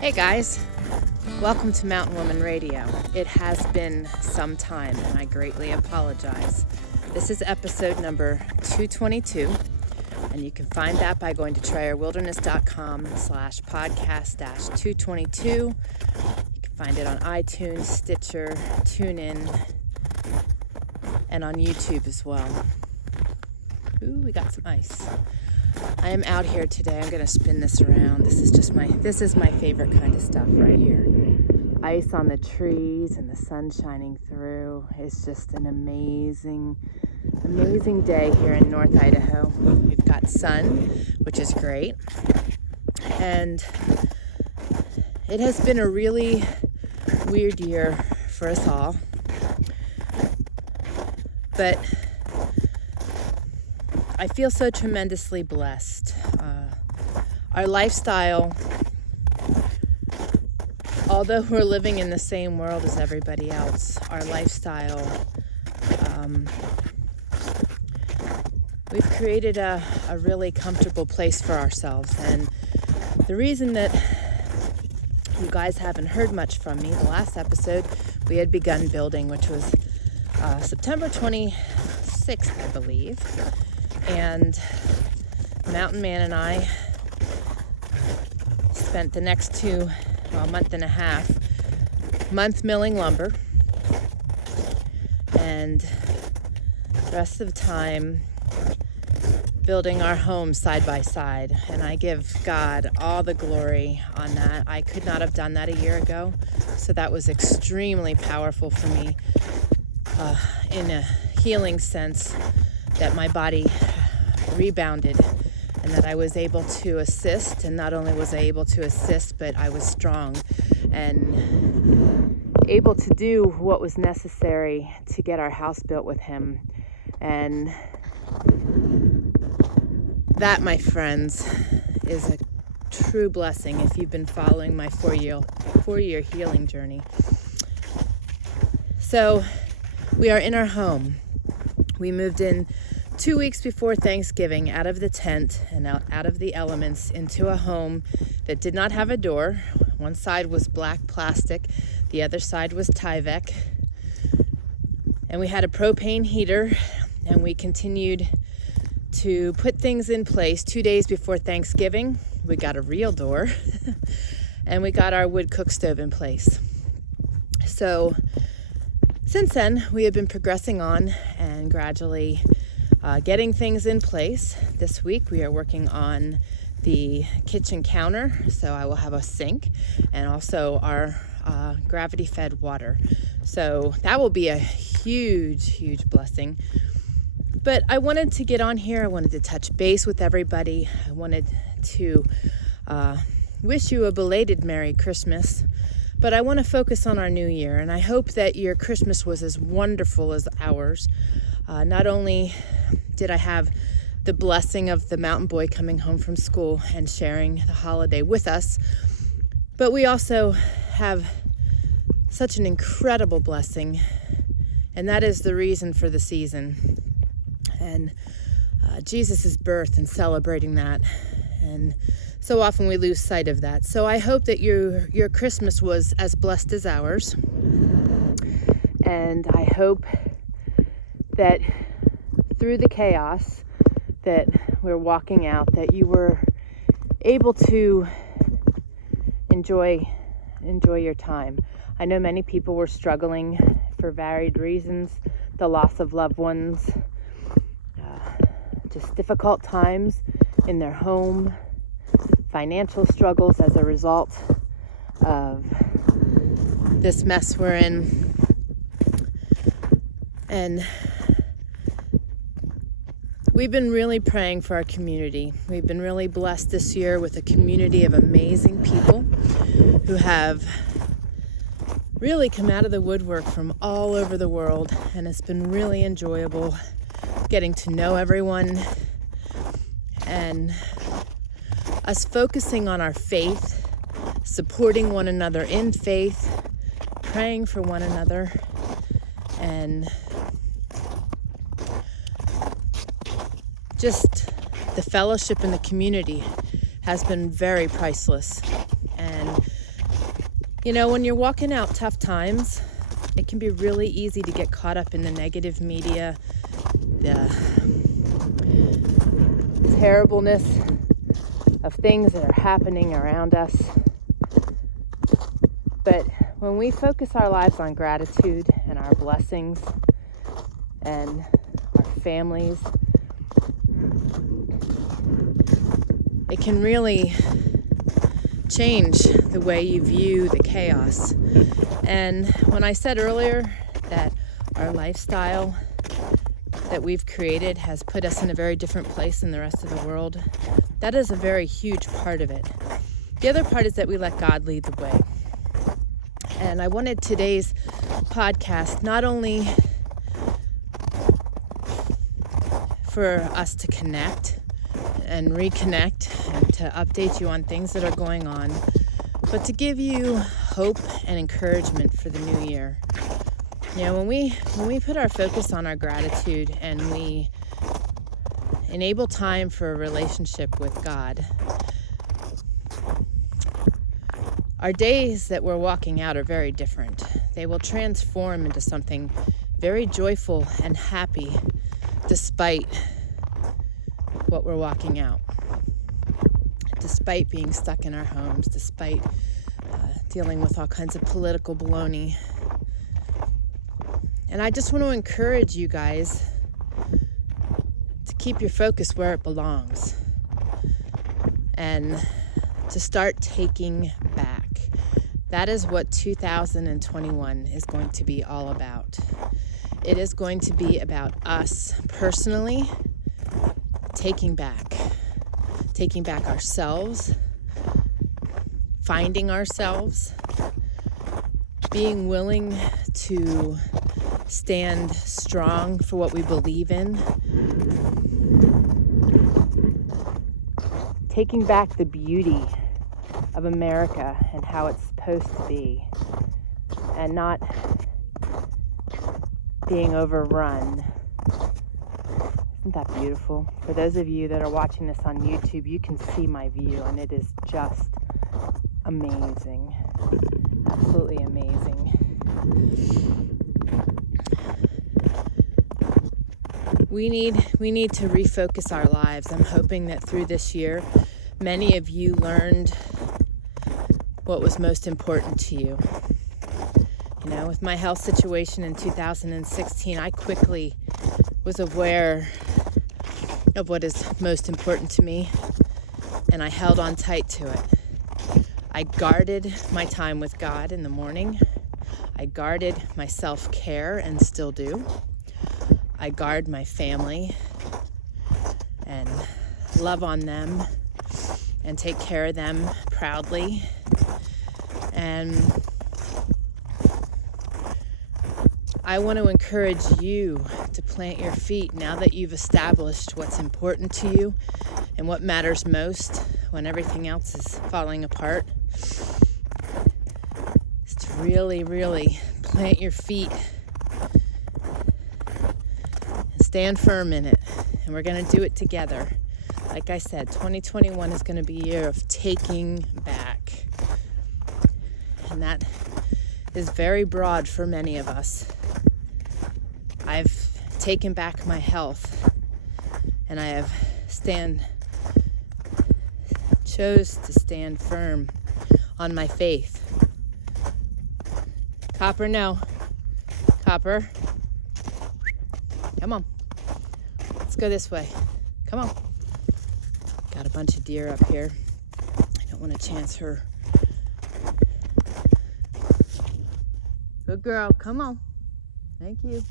Hey guys, welcome to Mountain Woman Radio. It has been some time and I greatly apologize. This is episode number 222 and you can find that by going to trayerwilderness.com/podcast-222. You can find it on iTunes, Stitcher, TuneIn, and on YouTube as well. Ooh, we got some ice. I am out here today. I'm going to spin this around. This is my favorite kind of stuff right here. Ice on the trees and the sun shining through. It's just an amazing day here in North Idaho. We've got sun, which is great. And it has been a really weird year for us all. But I feel so tremendously blessed. Our lifestyle, although we're living in the same world as everybody else, our lifestyle, we've created a really comfortable place for ourselves. And the reason that you guys haven't heard much from me, the last episode we had begun building, which was September 26th, I believe. And Mountain Man and I spent the next month and a half milling lumber, and the rest of the time building our home side by side. And I give God all the glory on that. I could not have done that a year ago, so that was extremely powerful for me in a healing sense, that my body rebounded and that I was able to assist. And not only was I able to assist, but I was strong and able to do what was necessary to get our house built with him. And that, my friends, is a true blessing if you've been following my four-year healing journey. So we are in our home. We moved in 2 weeks before Thanksgiving out of the tent and out of the elements into a home that did not have a door. One side was black plastic, the other side was Tyvek. And we had a propane heater, and we continued to put things in place. 2 days before Thanksgiving, we got a real door and we got our wood cook stove in place. So since then, we have been progressing on and gradually getting things in place. This week, we are working on the kitchen counter, so I will have a sink and also our gravity-fed water. So that will be a huge blessing. But I wanted to get on here. I wanted to touch base with everybody. I wanted to wish you a belated Merry Christmas. But I want to focus on our new year, and I hope that your Christmas was as wonderful as ours. Not only did I have the blessing of the mountain boy coming home from school and sharing the holiday with us, but we also have such an incredible blessing, and that is the reason for the season. And Jesus' birth and celebrating that. And so often we lose sight of that. So I hope that your Christmas was as blessed as ours. And I hope that through the chaos that we're walking out, that you were able to enjoy your time. I know many people were struggling for varied reasons, the loss of loved ones, just difficult times in their home, financial struggles as a result of this mess we're in. And we've been really praying for our community. We've been really blessed this year with a community of amazing people who have really come out of the woodwork from all over the world, and it's been really enjoyable getting to know everyone and us focusing on our faith, supporting one another in faith, praying for one another, and just the fellowship in the community has been very priceless. And When you're walking out tough times, it can be really easy to get caught up in the negative media, the terribleness of things that are happening around us. But when we focus our lives on gratitude and our blessings and our families, it can really change the way you view the chaos. And when I said earlier that our lifestyle that we've created has put us in a very different place than the rest of the world, that is a very huge part of it. The other part is that we let God lead the way. And I wanted today's podcast not only for us to connect and reconnect and to update you on things that are going on, but to give you hope and encouragement for the new year. When we put our focus on our gratitude and we enable time for a relationship with God, our days that we're walking out are very different. They will transform into something very joyful and happy despite what we're walking out. Despite being stuck in our homes, despite dealing with all kinds of political baloney. And I just want to encourage you guys to keep your focus where it belongs and to start taking back. That is what 2021 is going to be all about. It is going to be about us personally taking back ourselves, finding ourselves, being willing to stand strong for what we believe in, taking back the beauty of America and how it's supposed to be, and not being overrun. Isn't that beautiful? For those of you that are watching this on YouTube, you can see my view, and it is just amazing. Absolutely amazing. We need to refocus our lives. I'm hoping that through this year, many of you learned what was most important to you. With my health situation in 2016, I quickly was aware of what is most important to me, and I held on tight to it. I guarded my time with God in the morning. I guarded my self-care and still do. I guard my family and love on them and take care of them proudly. And I want to encourage you to plant your feet now that you've established what's important to you and what matters most when everything else is falling apart. Is to really, really plant your feet and stand firm in it. And we're going to do it together. Like I said, 2021 is going to be a year of taking back. And that is very broad for many of us. I've taken back my health, and I have chose to stand firm on my faith. Copper, no. Copper. Come on. Let's go this way. Come on. Got a bunch of deer up here. I don't want to chance her. Good girl. Come on. Thank you.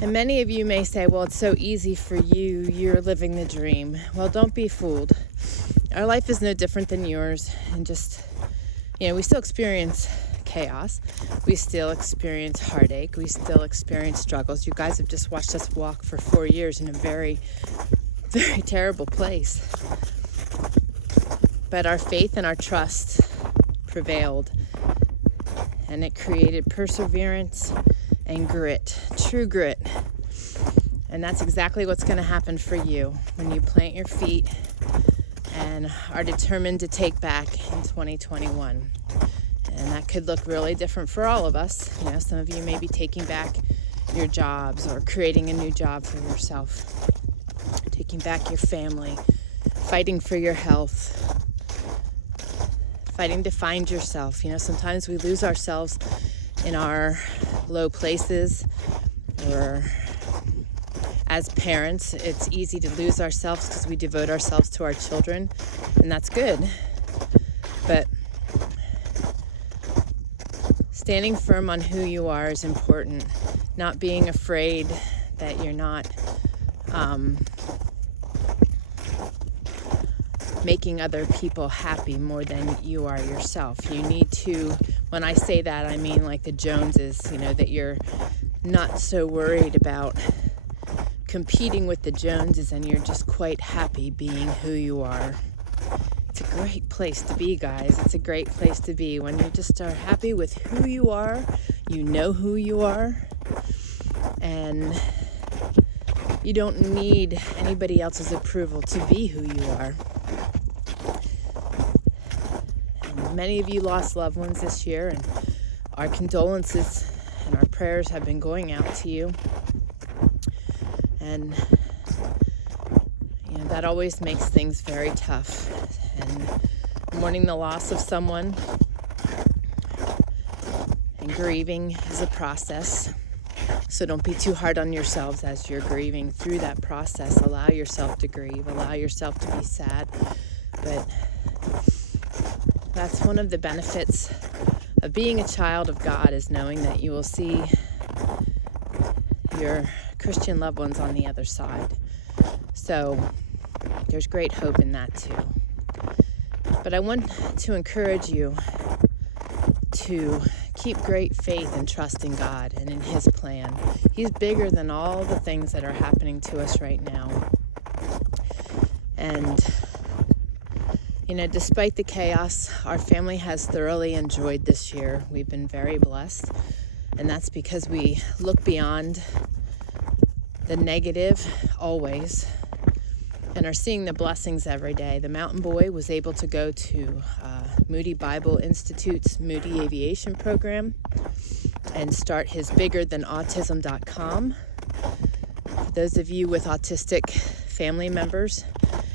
And many of you may say, well, it's so easy for you. You're living the dream. Well, don't be fooled. Our life is no different than yours. And just, we still experience chaos. We still experience heartache. We still experience struggles. You guys have just watched us walk for 4 years in a very, very terrible place. But our faith and our trust prevailed. And it created perseverance and grit, true grit. And that's exactly what's going to happen for you when you plant your feet and are determined to take back in 2021. And that could look really different for all of us. You know, some of you may be taking back your jobs or creating a new job for yourself, taking back your family, fighting for your health, fighting to find yourself. You know, sometimes we lose ourselves in our low places, or as parents, it's easy to lose ourselves because we devote ourselves to our children, and that's good. But standing firm on who you are is important. Not being afraid that you're not making other people happy more than you are yourself. You need to, when I say that, I mean like the Joneses, you know, that you're not so worried about competing with the Joneses and you're just quite happy being who you are. It's a great place to be, guys. It's a great place to be when you just are happy with who you are, you know who you are, and you don't need anybody else's approval to be who you are. And many of you lost loved ones this year, and our condolences and our prayers have been going out to you. And you know, that always makes things very tough. And mourning the loss of someone and grieving is a process. So don't be too hard on yourselves as you're grieving through that process. Allow yourself to grieve. Allow yourself to be sad. But that's one of the benefits of being a child of God, is knowing that you will see your Christian loved ones on the other side. So there's great hope in that too. But I want to encourage you to keep great faith and trust in God and in His plan. He's bigger than all the things that are happening to us right now. And, you know, despite the chaos, our family has thoroughly enjoyed this year. We've been very blessed. And that's because we look beyond the negative always and are seeing the blessings every day. The mountain boy was able to go to Moody Bible Institute's Moody Aviation program and start his biggerthanautism.com. For those of you with autistic family members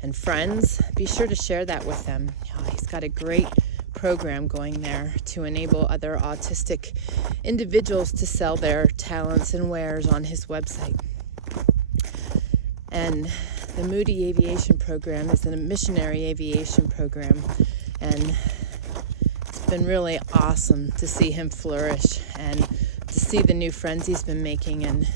and friends, be sure to share that with them. He's got a great program going there to enable other autistic individuals to sell their talents and wares on his website. And the Moody Aviation program is a missionary aviation program, and it's been really awesome to see him flourish and to see the new friends he's been making and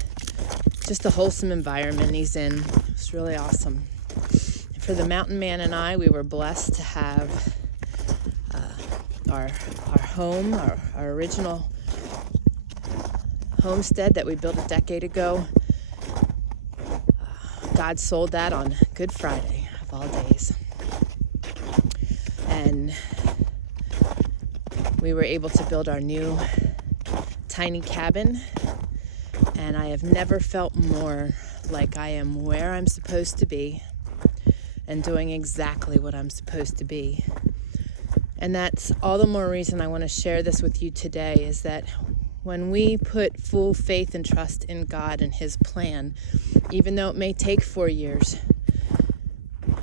just the wholesome environment he's in. It's really awesome. And for the mountain man and I, we were blessed to have our home, our original homestead that we built a decade ago. God sold that on Good Friday of all days. And we were able to build our new tiny cabin. And I have never felt more like I am where I'm supposed to be and doing exactly what I'm supposed to be. And that's all the more reason I want to share this with you today, is that when we put full faith and trust in God and His plan, even though it may take 4 years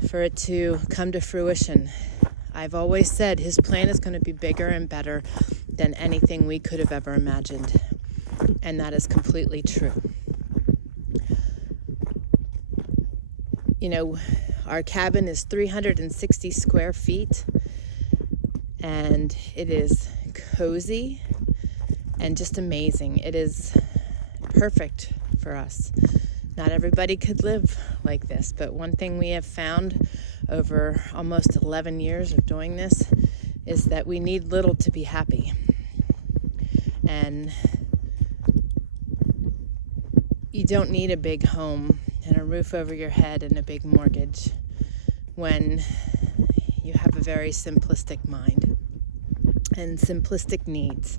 for it to come to fruition, I've always said His plan is going to be bigger and better than anything we could have ever imagined. And that is completely true. You know, our cabin is 360 square feet, and it is cozy and just amazing. It is perfect for us. Not everybody could live like this, but one thing we have found over almost 11 years of doing this is that we need little to be happy. And you don't need a big home and a roof over your head and a big mortgage when you have a very simplistic mind and simplistic needs.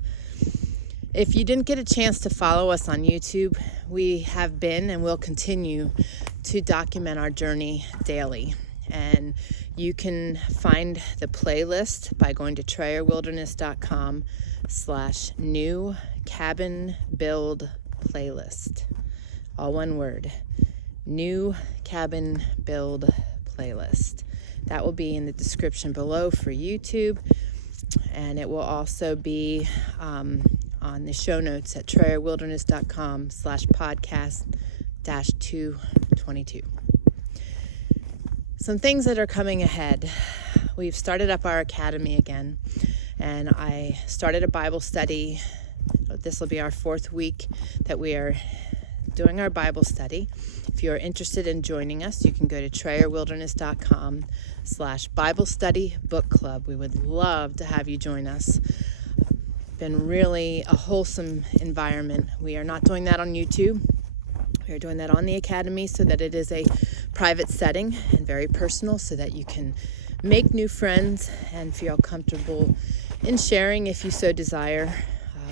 If you didn't get a chance to follow us on YouTube, we have been and will continue to document our journey daily. And you can find the playlist by going to TrayerWilderness.com/new cabin build playlist. All one word, new cabin build playlist. That will be in the description below for YouTube, and it will also be on the show notes at TrayerWilderness.com/podcast-222. Some things that are coming ahead. We've started up our academy again, and I started a Bible study. This will be our 4th week that we are doing our Bible study. If you're interested in joining us, you can go to TrayerWilderness.com/Bible Study Book Club. We would love to have you join us. Been really a wholesome environment. We are not doing that on YouTube. We are doing that on the academy so that it is a private setting and very personal, so that you can make new friends and feel comfortable in sharing if you so desire.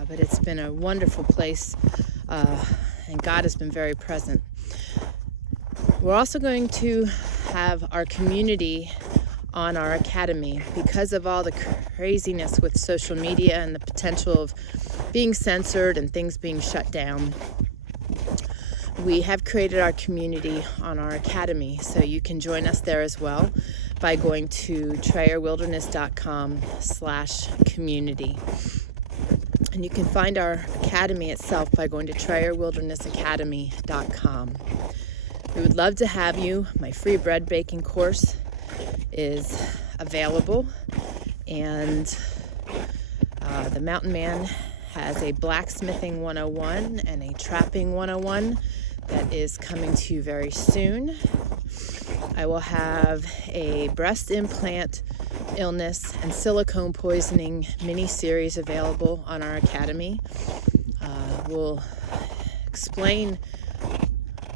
But it's been a wonderful place, and God has been very present. We're also going to have our community on our academy because of all the craziness with social media and the potential of being censored and things being shut down. We have created our community on our academy, so you can join us there as well by going to TrayerWilderness.com/community. And you can find our academy itself by going to TrayerWildernessAcademy.com. We would love to have you. My free bread baking course is available, and the Mountain Man has a blacksmithing 101 and a trapping 101 that is coming to you very soon. I will have a breast implant illness and silicone poisoning mini-series available on our academy. We'll explain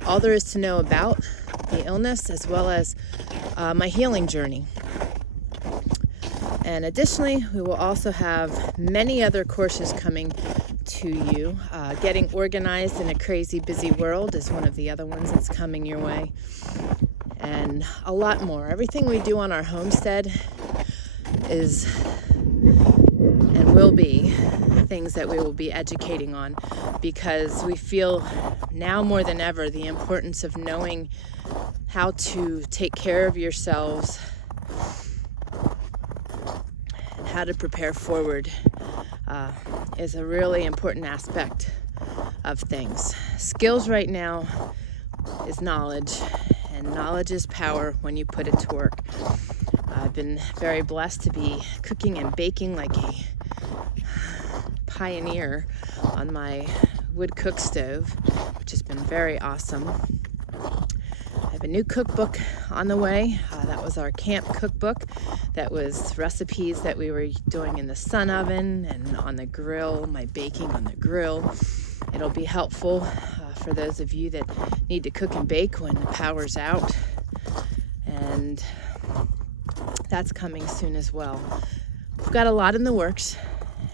all there is to know about the illness, as well as my healing journey. And additionally, we will also have many other courses coming to you. Getting organized in a crazy busy world is one of the other ones that's coming your way. And a lot more. Everything we do on our homestead is and will be things that we will be educating on, because we feel now more than ever the importance of knowing how to take care of yourselves and how to prepare forward is a really important aspect of things. Skills right now is knowledge, and knowledge is power when you put it to work. I've been very blessed to be cooking and baking like a pioneer on my wood cook stove, which has been very awesome. I have a new cookbook on the way. That was our camp cookbook. That was recipes that we were doing in the sun oven and on the grill, my baking on the grill. It'll be helpful for those of you that need to cook and bake when the power's out. And that's coming soon as well. We've got a lot in the works,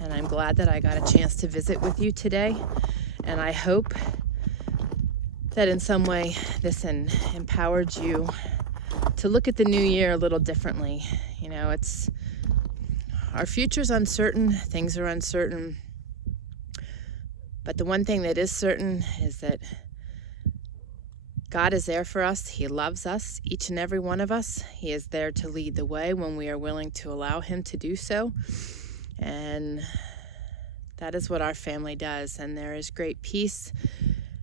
and I'm glad that I got a chance to visit with you today. And I hope that in some way this empowered you to look at the new year a little differently. You know, our future's uncertain, things are uncertain. But the one thing that is certain is that God is there for us. He loves us, each and every one of us. He is there to lead the way when we are willing to allow Him to do so. And that is what our family does. And there is great peace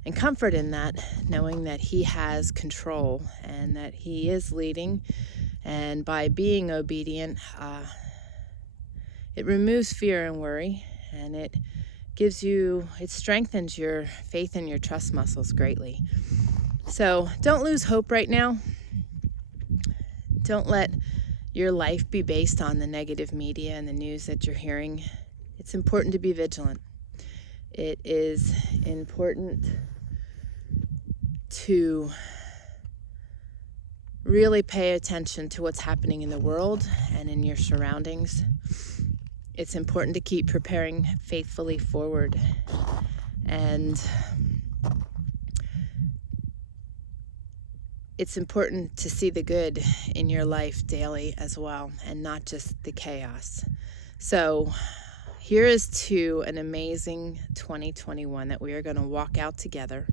and comfort in that, knowing that He has control and that He is leading. And by being obedient, it removes fear and worry, and it strengthens your faith and your trust muscles greatly. So don't lose hope right now. Don't let your life be based on the negative media and the news that you're hearing. It's important to be vigilant. It is important to really pay attention to what's happening in the world and in your surroundings. It's important to keep preparing faithfully forward. And it's important to see the good in your life daily as well, and not just the chaos. So here is to an amazing 2021 that we are going to walk out together.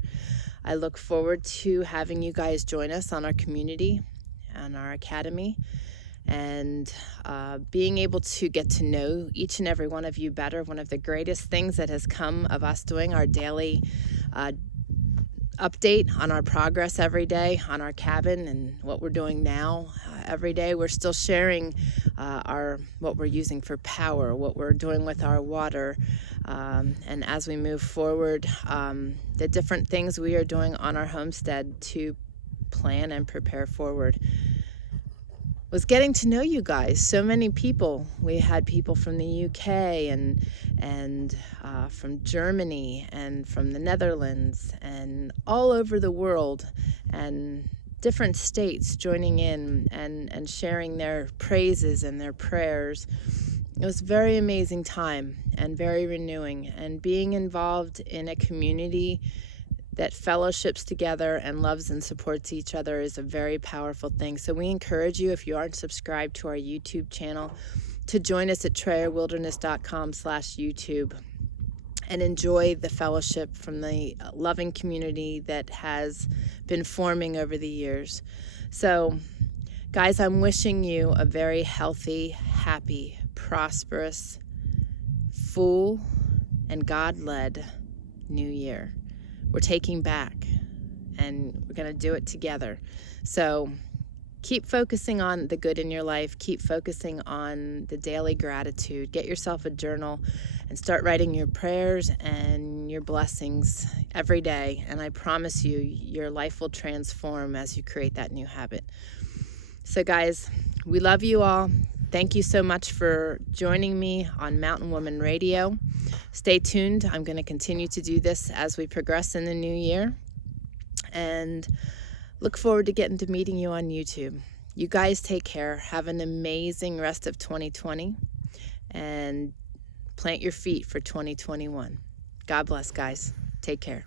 I look forward to having you guys join us on our community and our academy, and being able to get to know each and every one of you better. One of the greatest things that has come of us doing our daily update on our progress every day on our cabin and what we're doing now. Every day we're still sharing what we're using for power, what we're doing with our water, and as we move forward, the different things we are doing on our homestead to plan and prepare forward. Was getting to know you guys. So many people. We had people from the UK and from Germany and from the Netherlands and all over the world, and different states joining in and sharing their praises and their prayers. It was a very amazing time and very renewing, and being involved in a community that fellowships together and loves and supports each other is a very powerful thing. So we encourage you, if you aren't subscribed to our YouTube channel, to join us at TrayerWilderness.com/YouTube and enjoy the fellowship from the loving community that has been forming over the years. So, guys, I'm wishing you a very healthy, happy, prosperous, full, and God-led new year. We're taking back, and we're going to do it together. So keep focusing on the good in your life. Keep focusing on the daily gratitude. Get yourself a journal and start writing your prayers and your blessings every day. And I promise you, your life will transform as you create that new habit. So guys, we love you all. Thank you so much for joining me on Mountain Woman Radio. Stay tuned. I'm going to continue to do this as we progress in the new year, and look forward to getting to meeting you on YouTube. You guys take care. Have an amazing rest of 2020, and plant your feet for 2021. God bless, guys. Take care.